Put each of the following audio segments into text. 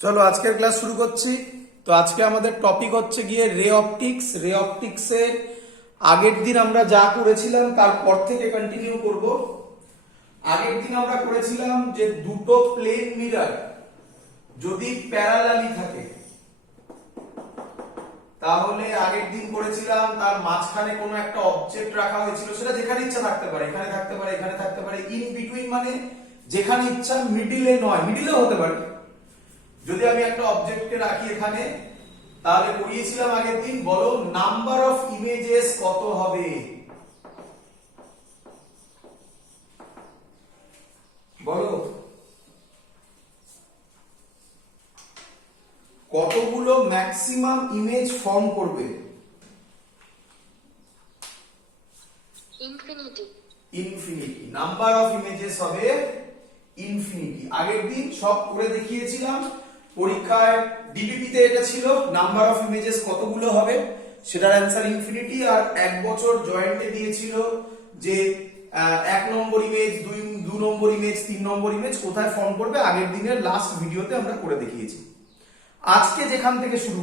চলো আজকের ক্লাস শুরু করছি। তো আজকে আমাদের টপিক হচ্ছে গিয়ে রে অপটিক্স। রে অপটিক্সের আগের দিন আমরা যা করেছিলাম তারপর থেকে কন্টিনিউ করব। আগের দিন আমরা করেছিলাম যে দুটো প্লেন মিরর যদি প্যারালালি থাকে তাহলে আগের দিন করেছিলাম তার মাঝখানে কোনো একটা অবজেক্ট রাখা হয়েছিল, সেটা যেখানে ইচ্ছা থাকতে পারে, এখানে থাকতে পারে, এখানে থাকতে পারে, ইন বিটুইন মানে যেখানে ইচ্ছা, মিডিলে নয়, মিডিলেও হতে পারে। যদি আমি একটা অবজেক্টকে রাখি এখানে, তাহলে করিয়েছিলাম আগের দিন, বলো নাম্বার অফ ইমেজেস কত হবে? বলো কতগুলো ম্যাক্সিমাম ইমেজ ফর্ম করবে? Infinity. Infinity. Number of images হবে ইনফিনিটি। আগের দিন সব করে দেখিয়েছিলাম। পরীক্ষায় ডিবিপি তে এটা ছিল, নাম্বার অফ ইমেজেস কতগুলো হবে সেটার অ্যান্সার ইনফিনিটি। আর এক বছর জয়েন্টে দিয়েছিল যে এক নম্বর ইমেজ, দুই নম্বর ইমেজ, তিন নম্বর ইমেজ কোথায় ফর্ম করবে, আগের দিনের লাস্ট ভিডিওতে আমরা করে দেখিয়েছি। আজকে যেখান থেকে শুরু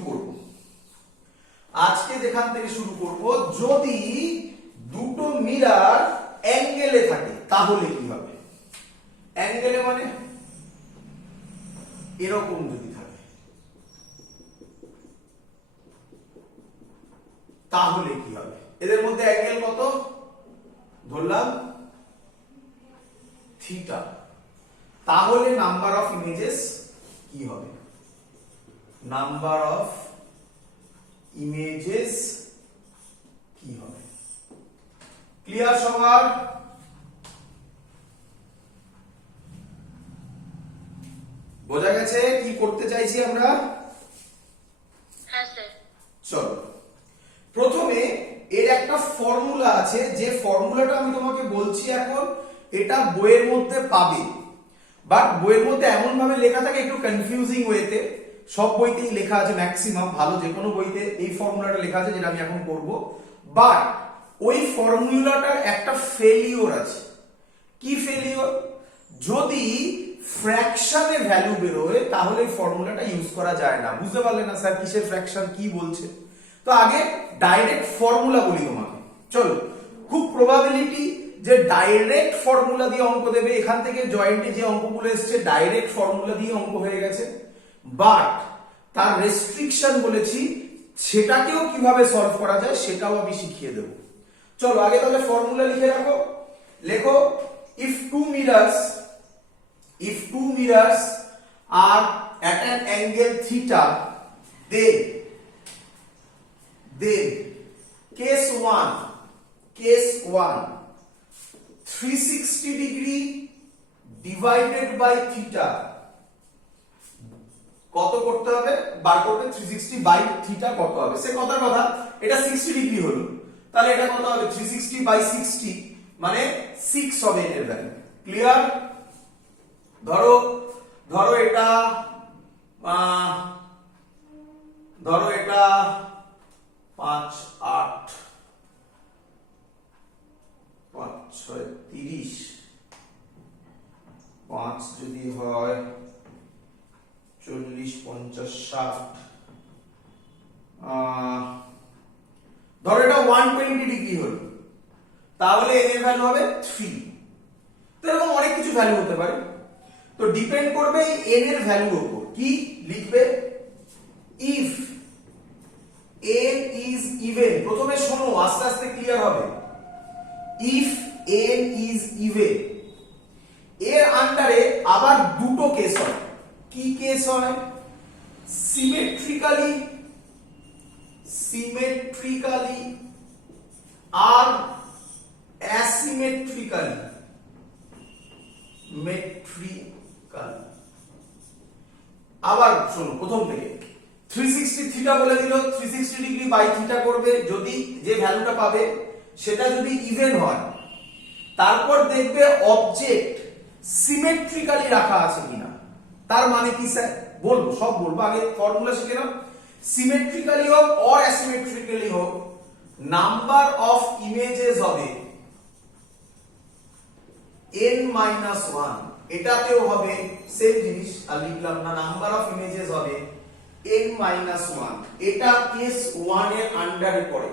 করব, যদি দুটো মিরর অ্যাঙ্গেলে থাকে তাহলে কি হবে? অ্যাঙ্গেলে মানে এরকম যদি থাকে তাহলে কি হবে? এদের মধ্যে অ্যাঙ্গেল কত ধরলাম? থিটা। তাহলে নাম্বার অফ ইমেজেস কি হবে? নাম্বার অফ ইমেজেস কি হবে? ক্লিয়ার সবার? বোঝা গেছে কি করতে চাইছি আমরা? হ্যাঁ স্যার। চলো প্রথমে এর একটা ফর্মুলা আছে, যে ফর্মুলাটা আমি তোমাকে বলছি এখন, এটা বইয়ের মধ্যে পাবে, বাট বইয়ের মধ্যে এমন ভাবে লেখা থাকে একটু কনফিউজিং ওয়েতে। সব বইতেই লেখা আছে, ম্যাক্সিমাম ভালো যে কোনো বইতে এই ফর্মুলাটা লেখা আছে যেটা আমি এখন করব, বাট ওই ফর্মুলাটার একটা ফেলিওর আছে। কি ফেলিওর? যদি ফ্র্যাকশনে ভ্যালু বেরোয় তাহলে এই ফর্মুলাটা ইউজ করা যায় না। বুঝতে পারলে না স্যার কিসের ফ্র্যাকশন কি বলছে? তো আগে ডাইরেক্ট ফর্মুলা বলি তোমাকে। চলো, খুব প্রবাবিলিটি যে ডাইরেক্ট ফর্মুলা দিয়ে অঙ্ক দেবে। এখান থেকে জয়েন্টে যে অঙ্কগুলো এসছে ডাইরেক্ট ফর্মুলা দিয়ে অঙ্ক হয়ে গেছে, বাট তার রেস্ট্রিকশন বলেছি, সেটাকেও কিভাবে সলভ করা যায় সেটাও আমি শিখিয়ে দেব। চলো আগে তাহলে ফর্মুলা লিখে রাখো। লেখো, if two mirrors are at an angle theta, then case 1 360 degree divided by theta কত করতে হবে? বার করবে 360 বাই থিটা কত হবে। সে কথার কথা, এটা 60 ডিগ্রি হলো, তাহলে এটা কত হবে? 360 বাই 60 মানে 6 হবে এর ভ্যালু। ক্লিয়ার? ধরো এটা ধরো এটা 5 8 5 6 30, 5 যদি হয় 40 50 60, ধরো এটা 120 ডিগ্রি হলো, তাহলে এর ভ্যালু হবে 3। তো এরকম অনেক কিছু ভ্যালু হতে পারে, তো ডিপেন্ড করবে এন এর ভ্যালুর উপর। কি লিখবে? ইফ n ইজ ইভেন, প্রথমে শোনো আস্তে আস্তে ক্লিয়ার হবে। ইফ n ইজ ইভেন, এর আন্ডারে আবার দুটো কেস হয়। কি কেস হয়? সিমেট্রিক্যালি আর অ্যাসিমেট্রিক্যালি। আবার শোনো প্রথম থেকে, 360 থিটা বলে দিল, 360 ডিগ্রি বাই থিটা করবে, যদি যে ভ্যালুটা পাবে সেটা যদি ইভেন হয়, তারপর দেখবে অবজেক্ট সিমেট্রিক্যালি রাখা আছে কিনা। তার মানে কি স্যার? বলবো, সব বলবো, আগে ফর্মুলা শিখে নাও। সিমেট্রিক্যালি হোক অর অ্যাসিমেট্রিক্যালি হোক, নাম্বার অফ ইমেজেস হবে n-1 এটাতেও হবে সেম জিনিস, আর লিখলাম না, নাম্বার অফ ইমেজেস হবে n-1। এটা কেস 1 এর আন্ডারে পড়ে।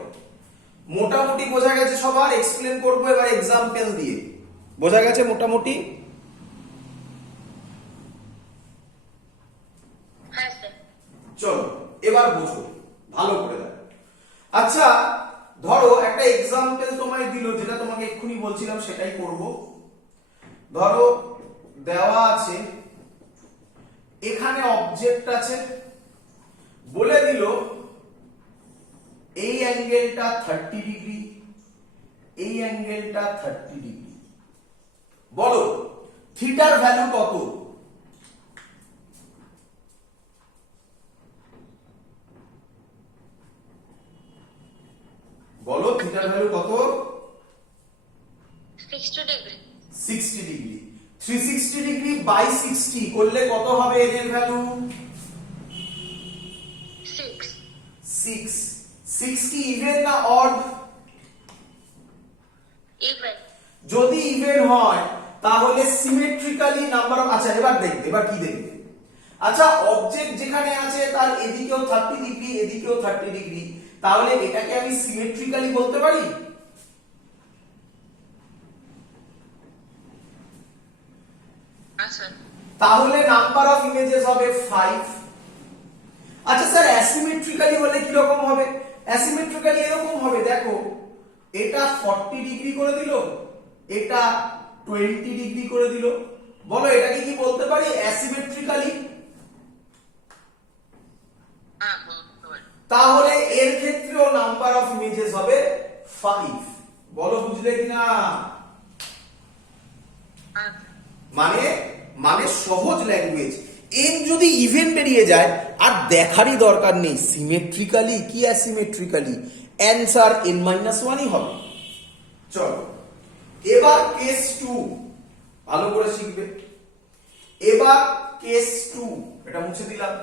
মোটামুটি বোঝা গেছে সবার? এক্সপ্লেন করবো এবার এক্সাম্পল দিয়ে। বোঝা গেছে মোটামুটি? হ্যাঁ স্যার। চলো এবার বুঝো ভালো করে দেখো। আচ্ছা ধরো একটা এক্সাম্পল তোমায় দিল, যেটা তোমাকে এক্ষুনি বলছিলাম সেটাই করব। ধরো দেওয়া আছে এখানে অবজেক্ট আছে, বলে দিল এই অ্যাঙ্গেলটা 30 ডিগ্রি, এই অ্যাঙ্গেলটা 30 ডিগ্রি। বলো থিটার ভ্যালু কত? বলো থিটার ভ্যালু কত? 60 ডিগ্রি। 60 ডিগ্রি। 360 ডিগ্রি বাই 60 করলে কত হবে এর ভ্যালু? 6। 6। 6 কি ইভেন না অড? ইভেন। যদি ইভেন হয় তাহলে সিমেট্রিক্যালি নাম্বার অফ, আচ্ছা এবার দেখবে, এবার কি দেখবে? আচ্ছা অবজেক্ট যেখানে আছে তার এদিকেও 30 ডিগ্রি এদিকেও 30 ডিগ্রি, তাহলে এটাকে আমি সিমেট্রিক্যালি বলতে পারি? আচ্ছা। তাহলে নাম্বার অফ ইমেজেস হবে 5। আচ্ছা স্যার অ্যাসিমেট্রিক্যালি হলে কি রকম হবে? অ্যাসিমেট্রিক্যালি এরকম হবে, দেখো এটা 40 ডিগ্রি করে দিল, এটা 20 ডিগ্রি করে দিল। বলো এটাকে কি বলতে পারি অ্যাসিমেট্রিক্যালি? হ্যাঁ বলতে পারি। তাহলে এর ক্ষেত্রেও নাম্বার অফ ইমেজেস হবে 5। বলো বুঝলে কিনা? হ্যাঁ। মানে মানে সহজ ল্যাঙ্গুয়েজ, এর যদি ইভেন বেরিয়ে যায় আর দেখারই দরকার নেই সিমেট্রিক্যালি কি অ্যাসিমেট্রিক্যালি, অ্যানসার n-1ই হবে। চলো এবার কেস 2 ভালো করে শিখবে। এবার কেস 2, এটা মুছে দিলাম।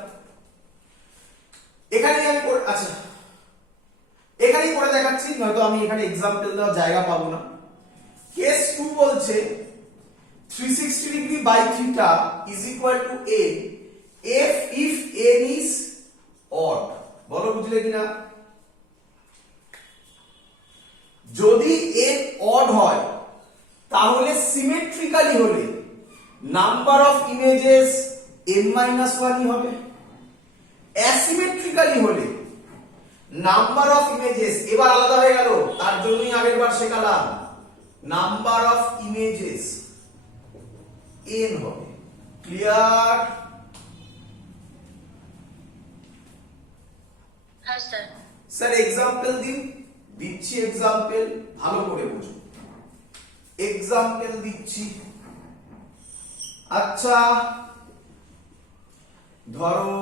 এখানে আমি আচ্ছা এখানেই করে দেখাচ্ছি, নয়তো আমি এখানে এক্সাম্পল দেওয়ার জায়গা পাবো না। কেস 2 বলছে 360 degree by theta is equal to a if n is odd। বলো বুঝলে কিনা? যদি n odd হয় তাহলে সিমেট্রিক্যালি হলে নাম্বার অফ ইমেজেস n-1ই হবে। অ্যাসিমেট্রিক্যালি হলে নাম্বার অফ ইমেজেস, এবার আলাদা হয়ে গেল, তার জন্যই আগের বার শেখালাম নাম্বার অফ ইমেজেস n হবে। ক্লিয়ার? হ্যাঁ স্যার। স্যার এক্সাম্পল দিন। দিচ্ছি এক্সাম্পল, ভালো করে বুঝো। এক্সাম্পল দিচ্ছি। আচ্ছা ধরো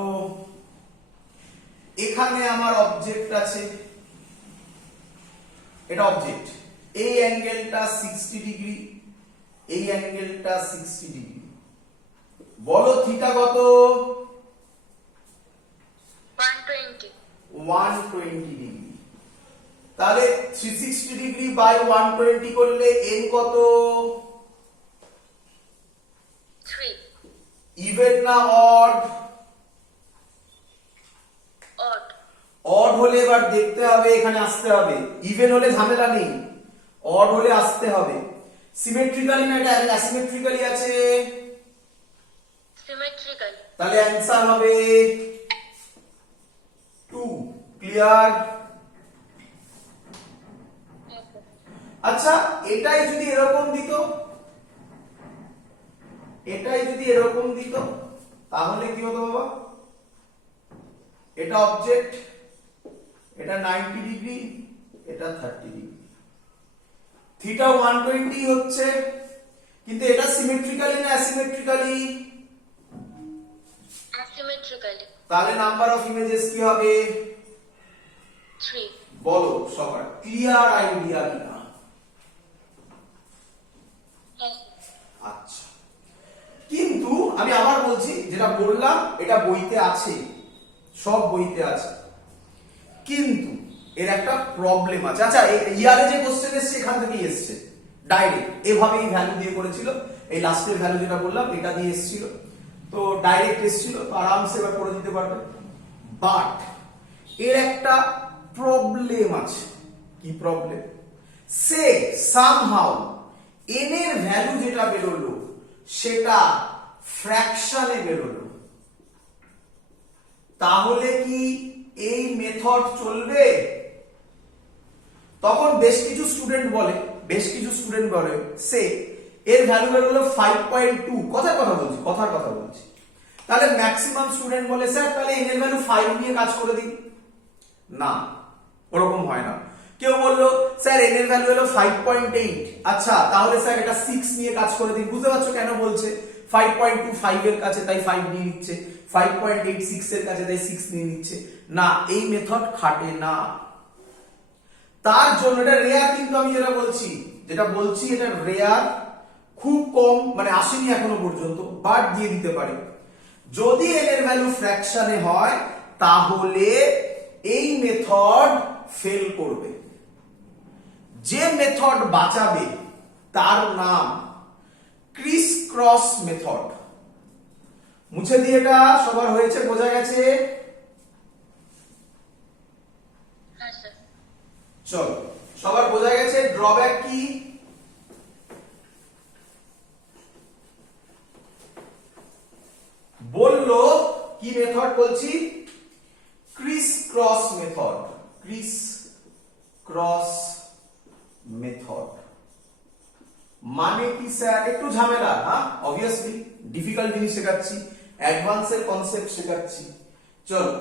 এখানে আমার অবজেক্ট আছে, এটা অবজেক্ট, এই অ্যাঙ্গেলটা 60 ডিগ্রি, এই অ্যাঙ্গেলটা 60 ডিগ্রি। বলো থিটা কত? 120। 120 ডিগ্রি। তাহলে 360 ডিগ্রি বাই 120 করলে n কত? 3। ইভেন না অড? অড। অড হলে এবার দেখতে হবে, এখানে আসতে হবে। ইভেন হলে ঝামেলা নেই, অড হলে আসতে হবে। সিমেট্রিক্যালি না এটা অ্যাসিমেট্রিক্যালি আছে? সিমেট্রিক্যাল। তাহলে অ্যানসার হবে 2। ক্লিয়ার? আচ্ছা এটাই যদি এরকম দিত, এটাই যদি এরকম দিত তাহলে কি হতো বাবা? এটা অবজেক্ট, এটা 90 ডিগ্রি, এটা 30 ডিগ্রি, থিটা 120 হচ্ছে, কিন্তু এটা সিমেট্রিক্যালি না অ্যাসিমেট্রিক্যালি? অ্যাসিমেট্রিক্যালি। তাহলে নাম্বার অফ ইমেজেস কি হবে? 3। বলো সবার ক্লিয়ার আইডিয়া কিনা? আচ্ছা কিন্তু আমি আবার বলছি, যেটা বললাম এটা বইতে আছে, সব বইতে আছে, কিন্তু এর একটা প্রবলেম আছে। আচ্ছা ইয়ারে যে কোশ্চেন এসছে এখান থেকেই এসছে, ডাইরেক্ট এভাবেই ভ্যালু দিয়ে করেছিল, এই লাস্টের ভ্যালু যেটা বললাম এটা দিয়ে এসেছিল, তো ডাইরেক্ট এসেছিল, তো আরামসে এবার করে দিতে পারবে। বাট এর একটা প্রবলেম আছে। কি প্রবলেম? সে সামহাউ n এর ভ্যালু যেটা বেরোলো সেটা ফ্র্যাকশনে বেরোলো, তাহলে কি এই মেথড চলবে? তখন বেশ কিছু স্টুডেন্ট বলে সে এর ভ্যালু বেরোলো 5.2, কথার কথা বলছি, তাহলে ম্যাক্সিমাম স্টুডেন্ট বলে স্যার তাহলে n এর ভ্যালু 5 নিয়ে কাজ করে দিন। না, ওরকম হয় না। কেউ বললো স্যার n এর ভ্যালু হলো 5.8, আচ্ছা তাহলে স্যার এটা 6 নিয়ে কাজ করে দিন। বুঝতে পারছো কেন বলছে? 5.2 5 এর কাছে তাই 5 নিয়ে নিচ্ছে, 5.8 6 এর কাছে তাই 6 নিয়ে নিচ্ছে। না, এই মেথড খাটে না। তার জন্য এটা রেয়ার, কিন্তু আমি যেটা বলছি এটা রেয়ার, খুব কম, মানে আসেনি এখনো পর্যন্ত, বাট দিয়ে দিতে পারি। যদি n এর ভ্যালু ফ্র্যাকশনে হয় তাহলে এই মেথড ফেল করবে। যে মেথড বাঁচাবে তার নাম ক্রিস ক্রস মেথড। মুছে দিয়ে এটা সবার হয়েছে, বোঝা গেছে? হ্যাঁ স্যার। চলো, সবার বোঝা গেছে ড্রব্যাক কি? বললো কি মেথড বলছি? Chris cross method. Chris cross method মানে কি স্যার? একটু ঝামেলা, হ্যাঁ অবভিয়াসলি, ডিফিকাল্ট জিনিস শেখাচ্ছি, অ্যাডভান্সের কনসেপ্ট শেখাচ্ছি। চলো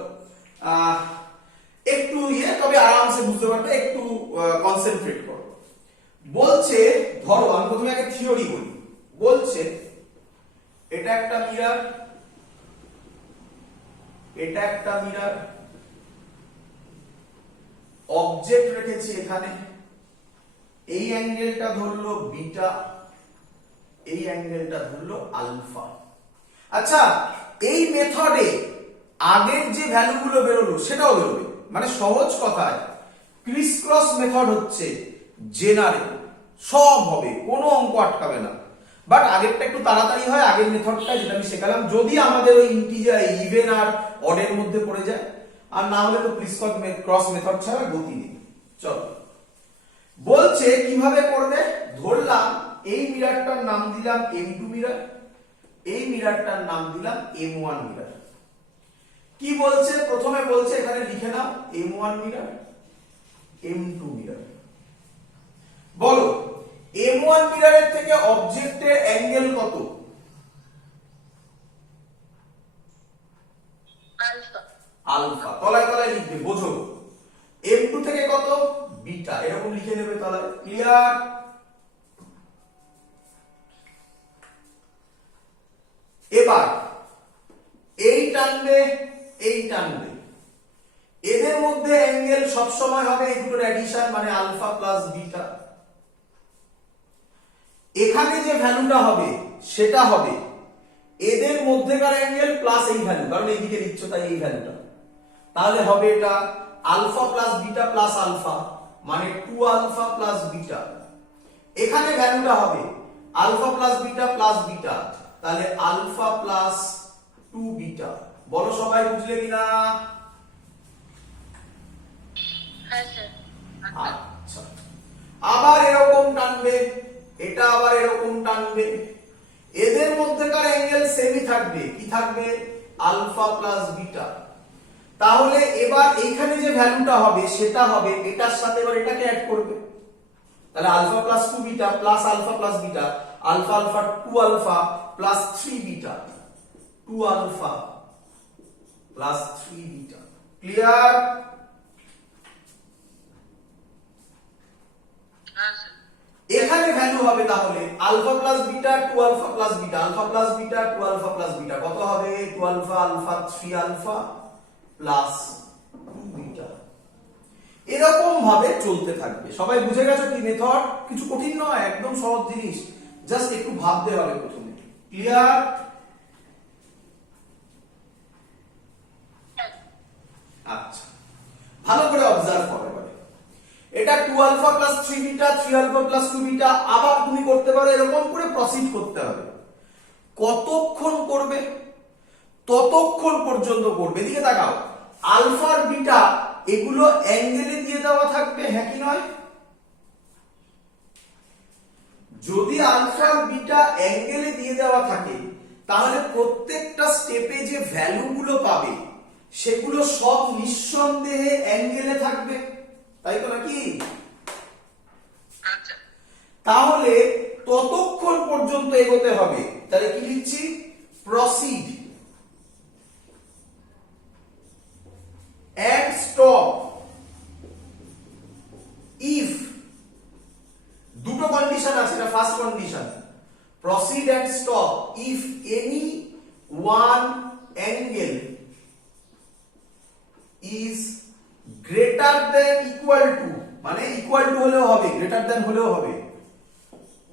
একটু তবে আরামসে বুঝতে পারবে, একটু কনসেন্ট্রেট করো। বলছে, ধরো আমি প্রথমে আগে থিওরি বলি। বলছে এটা একটা মিরর, এটা একটা মিরর, অবজেক্ট রেখেছি এখানে, এই অ্যাঙ্গেলটা ধরলো বিটা, এই অ্যাঙ্গেলটা ধরলো আলফা। আচ্ছা, এই মেথডে আগের যে ভ্যালুগুলো বেরোলো সেটাও বেরোবে, মানে সহজ কথায় ক্রিস ক্রস মেথড হচ্ছে জেনারেল, সব হবে, কোনো অঙ্ক আটকাবে না। বাট আগেরটা একটু তাড়াতাড়ি হয়, আগের মেথডটা যেটা আমি শেখালাম, যদি আমাদের ওই ইন্টিজার ইভেন আর অডের মধ্যে পড়ে যায়, আর না হলে তো ক্রিস ক্রস মেথড ছাড়া গতি নেই। চলো, বলছে কিভাবে করবে। ধরলাম এই মিররটার নাম দিলাম M2 মিরর, এই মিররটার নাম দিলাম M1 মিরর। কি বলছে? প্রথমে বলছে এখানে লিখে নাও M1 মিরর, M2 মিরর। বলো M1 মিররের থেকে অবজেক্টের অ্যাঙ্গেল কত? আলফা। আলফা। তলায় তলায় লিখবে, বোঝো। M2 থেকে কত? বিটা, এরকম লিখে নেবে তলায়। ক্লিয়ার? এবার এই টানবে, এই টানবে, এদের মধ্যে অ্যাঙ্গেল সবসময় হবে এই দুটোর অ্যাডিশন, মানে আলফা প্লাস বিটা। এখানে যে ভ্যালুটা হবে সেটা হবে এদের মধ্যেকার অ্যাঙ্গেল প্লাস এই ভ্যালু, কারণ এইদিকে দিচ্ছ তাই এই ভ্যালুটা, তাহলে হবে এটা alpha plus beta plus alpha, মানে 2 আলফা প্লাস বিটা। এখানে ভ্যালুটা হবে alpha plus beta plus beta, তাহলে আলফা প্লাস 2 বিটা। বলো সবাই বুঝলে কিনা? হ্যাঁ স্যার। আচ্ছা, আবার এরকম টানবে, এটা আবার এরকম টানবে, এদের মধ্যেকার অ্যাঙ্গেল সেমই থাকবে, কি থাকবে? Alpha plus beta. তাহলে এবার এইখানে যে ভ্যালুটা হবে সেটা হবে এটার সাথে এবার এটাকে অ্যাড করবে, তাহলে alpha plus 2 beta plus alpha plus beta, alpha alpha 2 alpha plus 3 beta, 2 alpha plus 3 beta. Clear? এখানে ভ্যালু হবে তাহলে alpha plus beta 2 alpha plus beta, alpha plus beta 2 alpha plus beta, কত হবে? 2 alpha alpha 3 alpha plus 2 beta. এরকম ভাবে চলতে থাকবে। সবাই বুঝে গেছো কি মেথড? কিছু কঠিন নয়, একদম সহজ জিনিস, জাস্ট একটু ভাবতে হবে প্রথমে। ক্লিয়ার? আচ্ছা, ভালো করে অবজার্ভ করো এবারে। এটা 2 alpha plus three beta, three alpha plus two beta, আবার তুমি করতে পারো এরকম করে প্রসিড করতে হবে। কতক্ষণ করবে? ততক্ষণ পর্যন্ত করবে। এদিকে তাকাও, আলফা আর বিটা এগুলো অ্যাঙ্গেলে দিয়ে দেওয়া থাকবে, হ্যাঁ কি নয়? যদি আলফা আর বিটা অ্যাঙ্গেলে দিয়ে দেওয়া থাকে তাহলে প্রত্যেকটা স্টেপে যে ভ্যালুগুলো পাবে সেগুলো সব নিঃসন্দেহে অ্যাঙ্গেলে থাকবে, তাই তো নাকি? আচ্ছা তাহলে ততক্ষণ পর্যন্ত এগোতে হবে। তাহলে কি লিখছি? প্রসিড and stop if, দুটো কন্ডিশন আছে, এটা first condition. proceed and stop if any one angle is greater than equal to, মানে ইকুয়াল টু হলেও হবে, গ্রেটার দ্যান হলেও হবে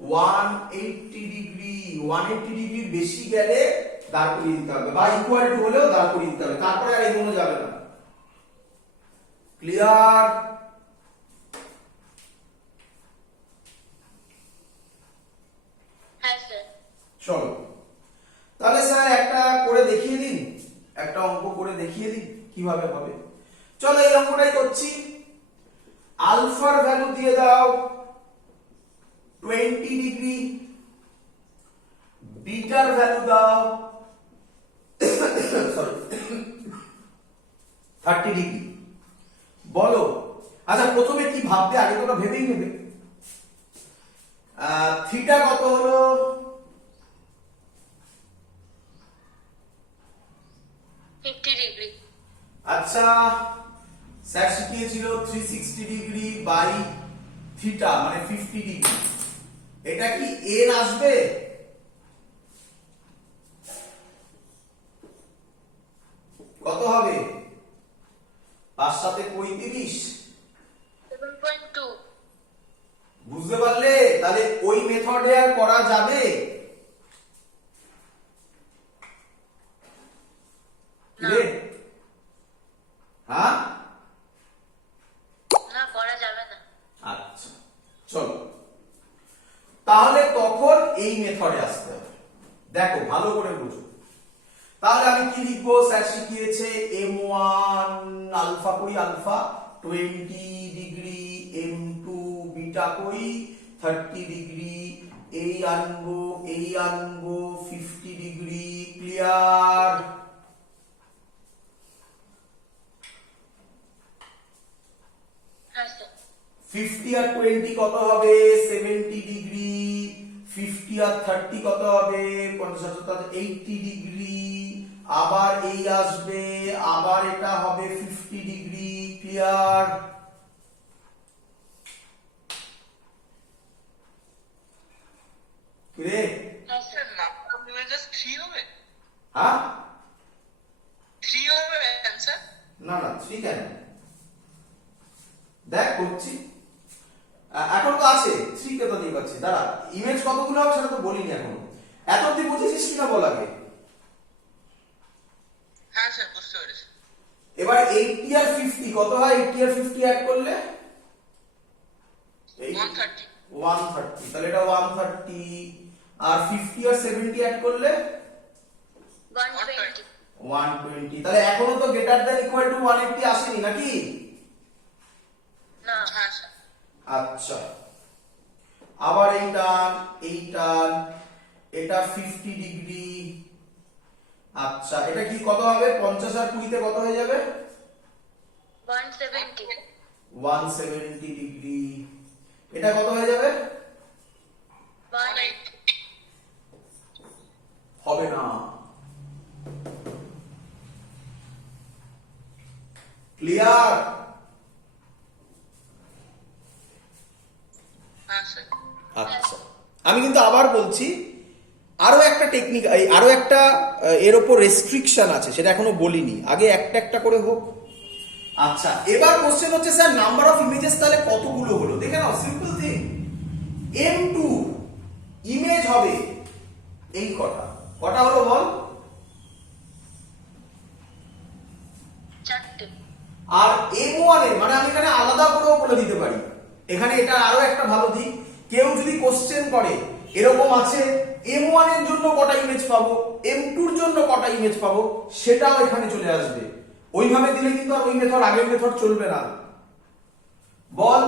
180 ডিগ্রি। 180 ডিগ্রির বেশি গেলে দাঁড় করিয়ে দিতে হবে, বা ইকুয়াল টু হলেও দাঁড় করিয়ে দিতে হবে, তারপরে আর এগোনো যাবে না। ক্লিয়ার? হ্যাঁ স্যার। চলো তাহলে স্যার একটা করে দেখিয়ে দিন, একটা অঙ্ক করে দেখিয়ে দিন কিভাবে হবে। চলো এই অঙ্কটাই করছি। আলফার ভ্যালু দিয়ে দাও 20 ডিগ্রি, বিটার ভ্যালু দাও সরি 30 ডিগ্রি। বলো। আচ্ছা প্রথমে কি ভাবতে, আগে তোমরা ভেবেই নেবে। থিটা কত হলো? ডিগ্রি। আচ্ছা স্যার শিখিয়েছিল 360 ডিগ্রি বাই থিটা মানে 50 ডিগ্রি। এটা কি এন আসবে? কত হবে? 5 সাথে 35। 7.2। বুঝতে পারলে? তাহলে ওই মেথডে আর করা যাবে? না। হ্যাঁ না, করা যাবে না। আচ্ছা চলো তাহলে তখন এই মেথডে আসতে হবে। দেখো ভালো করে বুঝো। তাহলে আমি কি লিখবো? স্যার শিখিয়েছে m1 আলফা কই আলফা 20 ডিগ্রি, m2 বিটা কই 30 ডিগ্রি, এই আনবো 50 ডিগ্রি। ক্লিয়ার? হ্যাঁ স্যার। 50 আর 20 কত হবে? 70 ডিগ্রি। 50 আর 30 কত হবে? 80 ডিগ্রি। আবার এই আসবে, আবার এটা হবে 50 ডিগ্রি। ক্লিয়ার? রে হ্যাঁ স্যার। নাম্বার অফ ইমেজেস 3 হবে? হ্যাঁ 3 হবে অ্যানসার? না না ঠিক আছে, দেখ করছি। এখন তো আছে 3 কত দিয়ে পাচ্ছি। দাঁড়া, ইমেজ কতগুলো হবে সেটা তো বলিনি এখনো। এত অব্দি বুঝেছিস কিনা বল আগে। হ্যাঁ স্যার বুঝতে পেরেছি। এবার 80 আর 50 কত হয়? 80 আর 50 অ্যাড করলে 130। 130। তাহলে এটা 130 আর 50 আর 70 অ্যাড করলে 120। 120। তাহলে এখনো তো গ্রেটার দ্যান ইকুয়াল টু 180 আসেনি নাকি? না। হ্যাঁ স্যার। আচ্ছা আবার এইটা এটা 50 ডিগ্রি। আচ্ছা এটা কি কত হবে? 50 আর 20 তে কত হয়ে যাবে? 170। 170 ডিগ্রি। এটা কত হয়ে যাবে? 180। হবে না। ক্লিয়ার? হ্যাঁ স্যার। আচ্ছা আমি কিন্তু আবার বলছি, আরো একটা টেকনিক, আরো একটা এর উপর রেস্ট্রিকশন আছে, সেটা এখনো বলিনি, আগে একটা একটা করে হোক। আচ্ছা এবার কোশ্চেন হচ্ছে স্যার নাম্বার অফ ইমেজেস তাহলে কতগুলো হলো? দেখে নাও, সিম্পল থিং। m2 ইমেজ হবে এই কটা। কটা হলো বল? 4টে। আর m1 এর মানে আমি এখানে আলাদা করেও বলে দিতে পারি, এখানে এটা আরো একটা ভালো দিক, কেউ যদি কোশ্চেন করে এরকম আছে M1 এর জন্য কটা ইমেজ পাবো, M2 এর জন্য কটা ইমেজ পাবো, সেটাও এখানে চলে আসবে। ওইভাবে দিলে কিন্তু আর ওই মেথড আগের মেথড চলবে না। বল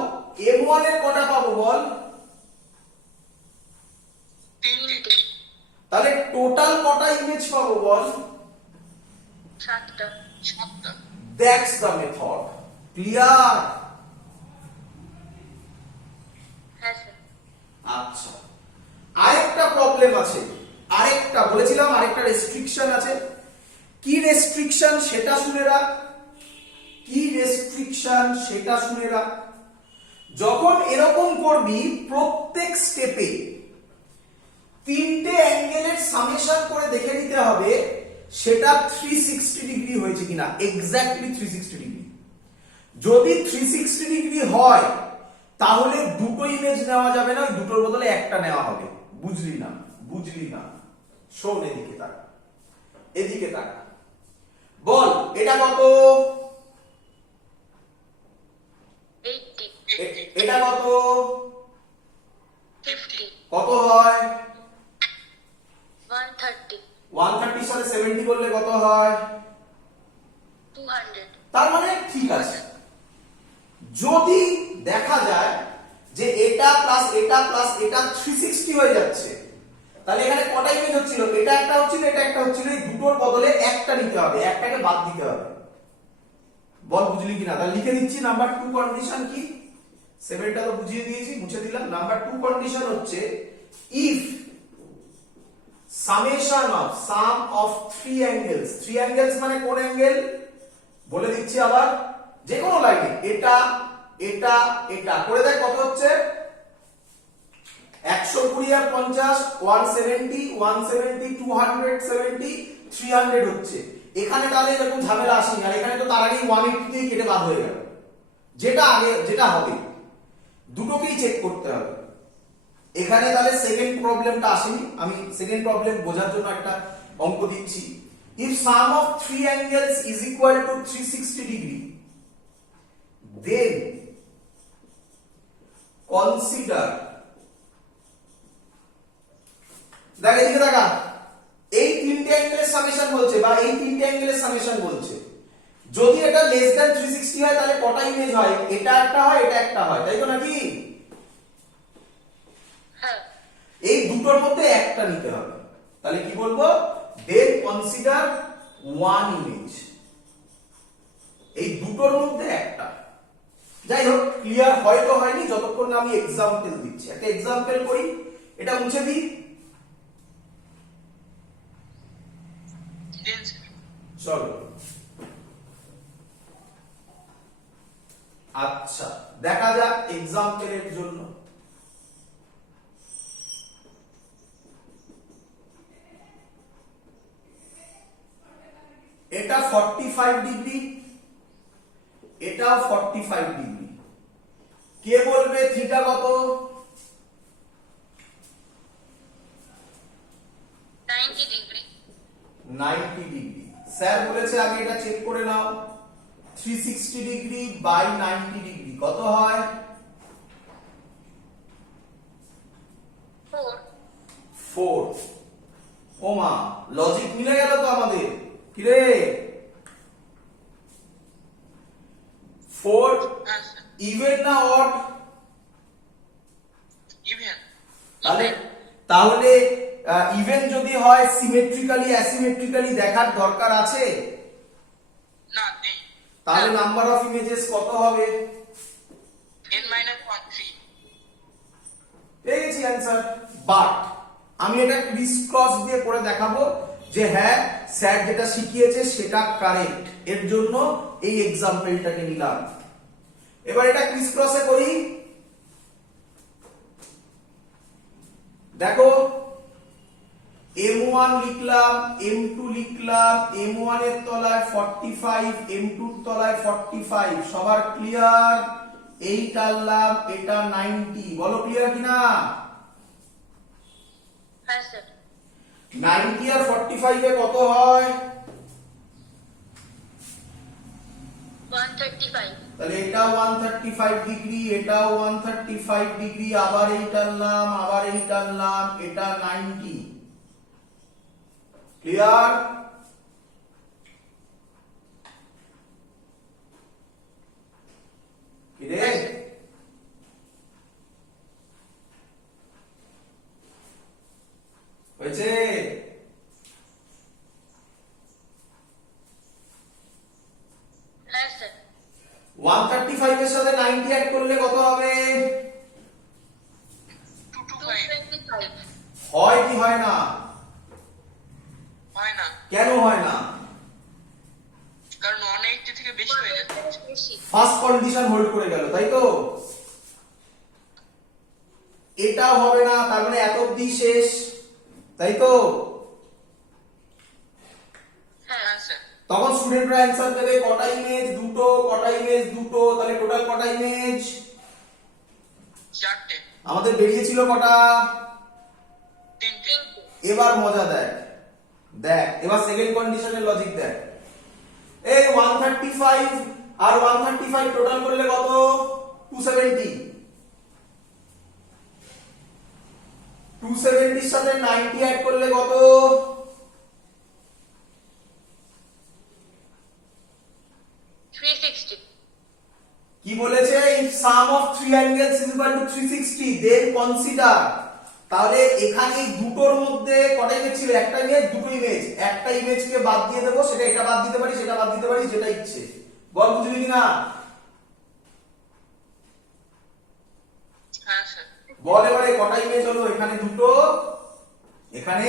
M1 এর কটা পাবো বল, তিনটে। তাহলে টোটাল কটা ইমেজ পাবো বল। 7টা। সাতটা। That's the method. ক্লিয়ার? হ্যাঁ স্যার। আচ্ছা, আরেকটা প্রবলেম আছে, আরেকটা বলেছিলাম আরেকটা রেস্ট্রিকশন আছে। কি রেস্ট্রিকশন সেটা শুনে রাখ, কি রেস্ট্রিকশন সেটা শুনে রাখ। যখন এরকম করবি প্রত্যেক স্টেপে তিনটে অ্যাঙ্গেলের সামেশন করে দেখে নিতে হবে সেটা 360 ডিগ্রি হয়েছে কিনা, এক্স্যাক্টলি 360 ডিগ্রি। যদি 360 ডিগ্রি হয় তাহলে দুটো ইমেজ নেওয়া যাবে না, ওই দুটোর বদলে একটা নেওয়া হবে। বুঝলি না? বুঝলি না? শোন, এদিকে তাকা, এদিকে তাকা। বল এটা কত, 80। এটা কত, 50। কত হয় 130। 130 সাথে 70 করলে কত হয় 200। তার মানে ঠিক আছে। যদি দেখা যায় যে এটা প্লাস এটা প্লাস এটা 360 হয়ে যাচ্ছে, তাহলে এখানে কটা ইমেজ হচ্ছিল, এটা একটা হচ্ছিল এটা একটা হচ্ছিল, এই দুটোর বদলে একটা নিতে হবে, একটাকে বাদ দিতে হবে। বল বুঝলি কিনা? তাহলে লিখে দিচ্ছি নাম্বার 2 কন্ডিশন কি, 7টা তো বুঝিয়ে দিয়েছি, মুছে দিলাম। নাম্বার 2 কন্ডিশন হচ্ছে if summation of some of 3 angles, 3 angles মানে কোন অ্যাঙ্গেল বলে দিচ্ছি আবার, যে কোনো লাইনে এটা এটা এটা করে দেখ কত হচ্ছে, 120 আর 50 170 170 270 300 হচ্ছে। এখানে তাহলে এরকম ঝামেলা আসেনি, আর এখানে তো তার আগেই 180 দিয়ে কেটে বাদ হয়ে গেল। যেটা আগে যেটা হবে দুটোকেই চেক করতে হবে। এখানে তাহলে সেকেন্ড প্রবলেমটা আসেনি, আমি সেকেন্ড প্রবলেম বোঝার জন্য একটা অঙ্ক দিচ্ছি। If sum of 3 angles is equal to 360 degree, then consider, দেখ এদিকে দেখা, এই তিনটে অ্যাঙ্গেলের সামেশন বলছে বা এই তিনটে অ্যাঙ্গেলের সামেশন বলছে। যদি এটা লেস দ্যান 360 হয় তাহলে কটা ইমেজ হয়, এটা একটা হয় এটা একটা হয়, তাই তো নাকি? হ্যাঁ। এই দুটোর মধ্যে একটা নিতে হবে। তাহলে কি বলবো, দেন কনসিডার ওয়ান ইমেজ, এই দুটোর মধ্যে একটা। যাই হোক, ক্লিয়ার হয়তো হয়নি যতক্ষণ না আমি এক্সাম্পল দিচ্ছি। একটা এক্সাম্পল করি, এটা মুছে দিই। চলো, আচ্ছা দেখা যাক এক্সাম্পলের জন্য। এটা 45 ডিগ্রি, এটাও 45 ডিগ্রি। কে বলবে থিটা কত? 90 ডিগ্রি। 90 ডিগ্রি। স্যার বলেছে আগে এটা চেক করে নাও, 360 ডিগ্রি বাই 90 ডিগ্রি কত হয়? 4। 4। ও মা, লজিক মিলে গেল তো আমাদের। কি রে, 4 ইভেন না অড? ইভেন। তাহলে তাহলে ইভেন যদি হয় সিমেট্রিক্যালি অ্যাসিমেট্রিক্যালি দেখার দরকার আছে? না, নেই। তাহলে নাম্বার অফ ইমেজেস কত হবে? n-1 3। পেয়ে গেছি অ্যান্সার। বাট আমি এটা ক্রিস ক্রস দিয়ে করে দেখাবো যে হ্যাঁ স্যার যেটা শিখিয়েছে সেটা কারেক্ট, এর জন্য এই এক্সাম্পলটাকে নিলাম। এবার এটা ক্রিস ক্রসে করি, দেখো M1 লিখলাম, M2 লিখলাম, M1 এর তলায় 45, M2 এর তলায় 45, সবার ক্লিয়ার? এই টানলাম, এটা 90, বলো ক্লিয়ার কিনা? হ্যাঁ স্যার। 90 আর 45 এ কত হয়? 130। 135. তাহলে এটা 135 ডিগ্রি, এটাও 135 ডিগ্রি, আবার এই টানলাম, আবার এই টানলাম, এটা 90। ক্লিয়ার? কি রে? হয়েছে? হ্যাঁ স্যার। 135 এর সাথে 90 অ্যাড করলে কত হবে? 225 225. হয় কি হয় না? হয় না, কেন হয় না? কারণ 180 থেকে বেশি হয়ে যাচ্ছে। বেশি। ফার্স্ট কন্ডিশন হোল্ড করে গেল, তাই তো? এটাও হবে না, তার মানে এত অবধি শেষ, তাই তো? হ্যাঁ। হ্যাঁ স্যার, তখন স্টুডেন্টরা অ্যান্সার দেবে কটা ইমেজ? দুটো। কটা ইমেজ? দুটো। তাহলে টোটাল কটা ইমেজ? 4টে, আমাদের বেরিয়েছিল কটা? 3টে। এবার মজা দেখ, দেখ এবার সেকেন্ড কন্ডিশনের লজিক দেখ। এই 135 আর 135 টোটাল করলে কত? 270। 270 এর সাথে 90 অ্যাড করলে কত? 360. কি বলেছে? If sum of three angles is equal to 360 then consider. তাহলে এখানে এই দুটোর মধ্যে কটা ইমেজ ছিল? একটা ইমেজ, দুটো ইমেজ। একটা ইমেজকে বাদ দিয়ে দেবো, সেটা এটা বাদ দিতে পারি, সেটা বাদ দিতে পারি, যেটা ইচ্ছে। বল বুঝলি কিনা? হ্যাঁ স্যার, বল এবারে কটা ইমেজ হলো? এখানে দুটো, এখানে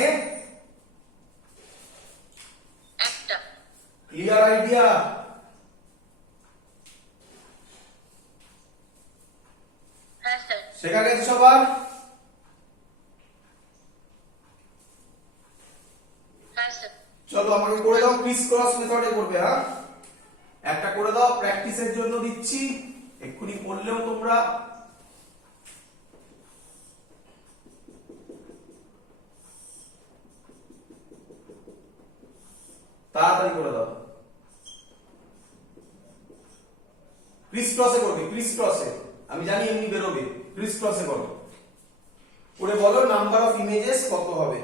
একটা। Clear idea? হ্যাঁ স্যার। শেখা গেছে সবার? হ্যাঁ স্যার। চলো আমাকে করে দাও, ক্রিস ক্রস মেথডে করবে। হ্যাঁ, একটা করে দাও, প্র্যাকটিসের জন্য দিচ্ছি, এক্ষুনি করলেও তোমরা। তাড়াতাড়ি করে দাও। ক্রিস ক্রসে করবে, ক্রিস ক্রসে। আমি জানি এমনি বেরোবে, ক্রিস ক্রসে করো। করে বলো নাম্বার অফ ইমেজেস কত হবে?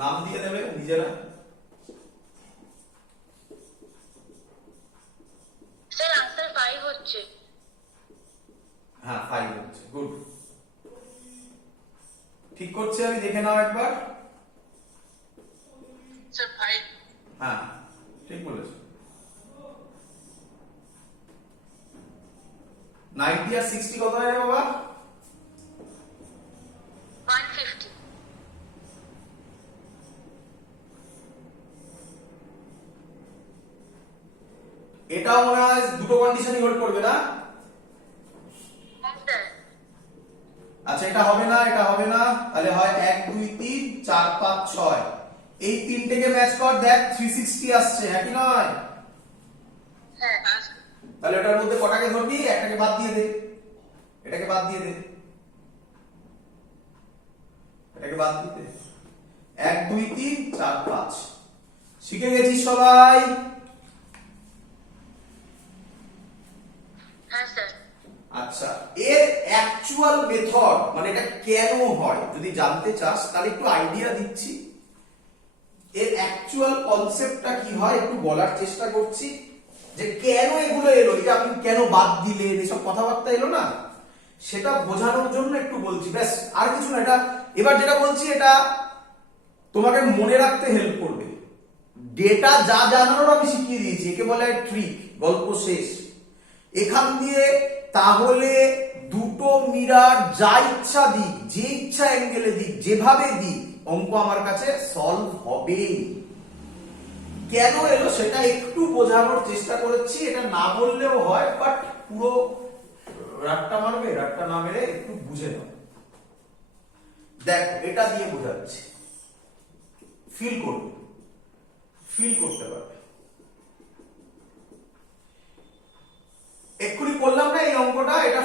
নাম দিয়ে দেবে নিজেরা। স্যার আনসার 5 হচ্ছে। হ্যাঁ 5 হচ্ছে, গুড। ঠিক করছে, আমি দেখে নাও একবার। স্যার 5। হ্যাঁ ঠিক বলেছো। 90 আর 60 কত হয় রে বাবা? 150. এটাও মনে হয় দুটো কন্ডিশনই হোল্ড করবে না? হ্যাঁ স্যার। আচ্ছা এটা হবে না, এটা হবে না, তাহলে হয় 1 2 3 4 5 6। এই তিনটেকে ম্যাচ কর, দেখ 360 আসছে, একই নয়? হ্যাঁ। হ্যাঁ স্যার, তাহলে এটার মধ্যে কটাকে ধরবি? একটাকে বাদ দিয়ে দে, এটাকে বাদ দিয়ে দে, এটাকে বাদ দিতে। 1 2 3 4 5। শিখে গেছিস সবাই? হ্যাঁ স্যার। আচ্ছা, এর অ্যাকচুয়াল মেথড মানে এটা কেন হয় যদি জানতে চাস, তাহলে একটু আইডিয়া দিচ্ছি। এর অ্যাকচুয়াল কনসেপ্টটা কি হয় একটু বলার চেষ্টা করছি, যে কেন এগুলো এলো, এটা আপনি কেন বাদ দিলেন, এসব কথাবার্তা এলো না, সেটা বোঝানোর জন্য একটু বলছি, ব্যাস, আর কিছু না। এটা এবার যেটা বলছি এটা তোমাকে মনে রাখতে হেল্প করবে। ডেটা যা জানানোর আমি শিখিয়ে দিয়েছি, একে বলে ট্রিক, গল্প শেষ। এখান দিয়ে তাহলে দুটো মিরার যা ইচ্ছা দিক, যে ইচ্ছা অ্যাঙ্গেলে দিক, যেভাবে দিক, অঙ্ক আমার কাছে সলভ হবে। কেন এলো সেটা একটু বোঝানোর চেষ্টা করেছি, এটা না বললেও হয়, বাট পুরো রাটটা মারবে, রাটটা না মেরে একটু বুঝে নাও। দেখো এটা দিয়ে বোঝাচ্ছি, ফিল করবে, ফিল করতে পারবে।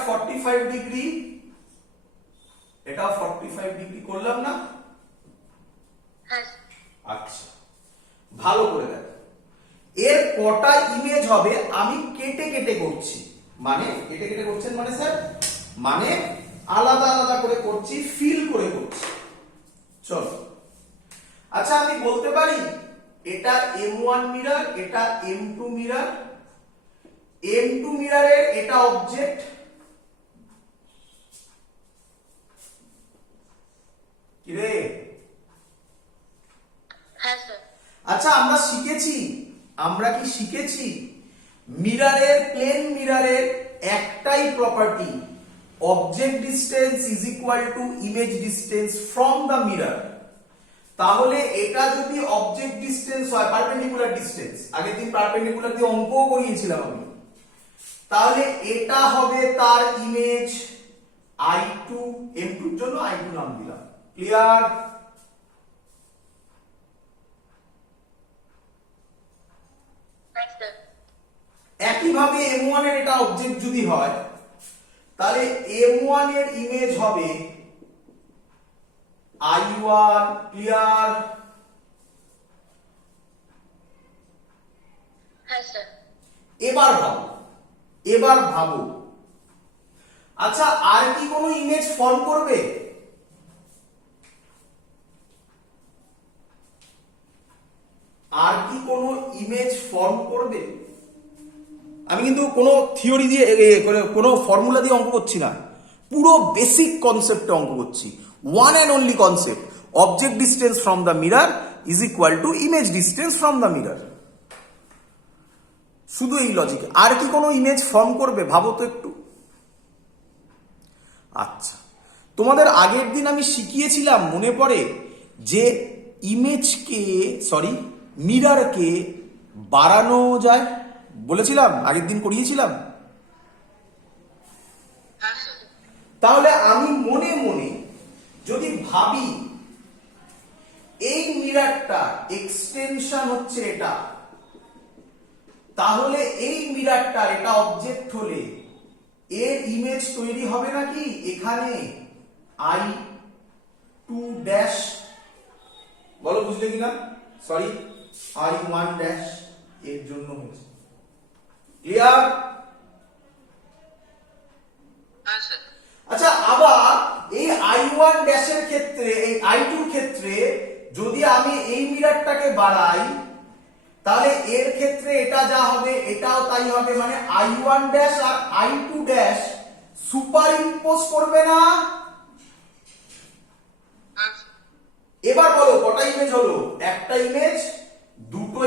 45 ডিগ্রি, এটাও 45 ডিগ্রি করলাম না? হ্যাঁ আচ্ছা, ভালো করে দেখো, এর কটা ইমেজ হবে আমি কেটে কেটে করছি, মানে কেটে কেটে করছেন মানে স্যার, মানে আলাদা আলাদা করে করছি, ফিল করে করছি। চলো, আচ্ছা আমি বলতে পারি এটা M1 মিরর, এটা M2 মিরর, M2 মিররের এটা অবজেক্ট, কি রে? হ্যাঁ স্যার আচ্ছা আমরা কি শিখেছি মিররের, প্লেন মিররের একটাই property, object distance is equal two image distance from the mirror. তাহলে এটা যদি অবজেক্ট ডিসটেন্স হয়, পারপেন্ডিকুলার ডিসটেন্স, আগের দিন পারপেন্ডিকুলার দিয়ে অঙ্কও করিয়েছিলাম আমি, তাহলে এটা হবে তার ইমেজ I2, M2 এর জন্য I2 নাম দিলাম। ক্লিয়ার? হ্যাঁ স্যার একইভাবে M1 এর এটা অবজেক্ট যদি হয়, তাহলে M1 এর ইমেজ হবে I1। ক্লিয়ার? হ্যাঁ স্যার এবার ভাবো, আচ্ছা আর কি কোনো ইমেজ ফর্ম করবে? আর কি কোনো ইমেজ ফর্ম করবে? আমি কিন্তু কোনো থিওরি দিয়ে কোনো ফর্মুলা দিয়ে অঙ্ক করছি না, পুরো বেসিক কনসেপ্টে অঙ্ক করছি। One and only concept, object distance from the mirror is equal two image distance from the mirror. শুধু এই লজিক। আর কি কোনো ইমেজ ফর্ম করবে ভাবো তো একটু। আচ্ছা, তোমাদের আগের দিন আমি শিখিয়েছিলাম মনে পড়ে যে মিররকে বাড়ানো যায়, বলেছিলাম আগের দিন, করিয়েছিলাম। হ্যাঁ স্যার তাহলে আমি মনে মনে যদি ভাবি এই মিররটা এক্সটেনশন হচ্ছে এটা, তাহলে এই মিররটার এটা অবজেক্ট হলে এর ইমেজ তৈরি হবে নাকি এখানে I2 ড্যাশ, বলো বুঝলে কিনা? সরি, I1 ড্যাশ এর জন্য হয়েছে। ক্লিয়ার? হ্যাঁ স্যার আচ্ছা, আবার এই I1 ড্যাশের ক্ষেত্রে, এই I2 এর ক্ষেত্রে যদি আমি এই মিররটাকে বাড়াই, তাহলে এর ক্ষেত্রে এটা যা হবে এটাও তাই হবে, মানে I1 ড্যাশ আর I2 ড্যাশ সুপার ইম্পোজ করবে না? হ্যাঁ এবার বলো কটা ইমেজ হলো? একটা ইমেজ, দুটো